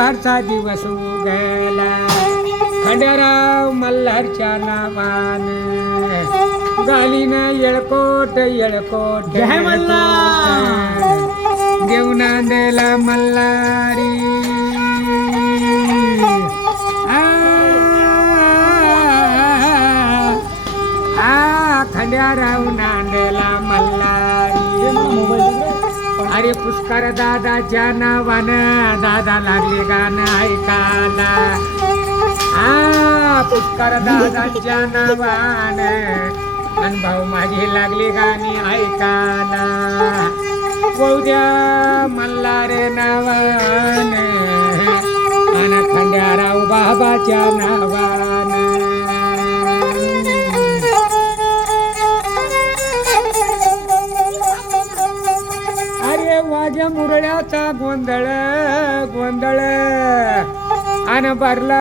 रविवारचा दिवस उगला खंडेराव मल्हारच्या नावानं गालीन येळकोट येळकोट जय मल्हार. देव नांदेला मल्हारी खंडेराव नांदेला मल्हारी अरे पुष्कर दादाच्या नावानं दादा लागले गाणं ऐकायला पुष्कर दादाच्या नावानं अनुभव माझी लागली गाणी ऐकायला उद्या मल्हार नावानं आणि खंड्याराव बाबाच्या नावानं अरे माझ्या मुरळ्याचा गोंधळ गोंधळ आणि भरला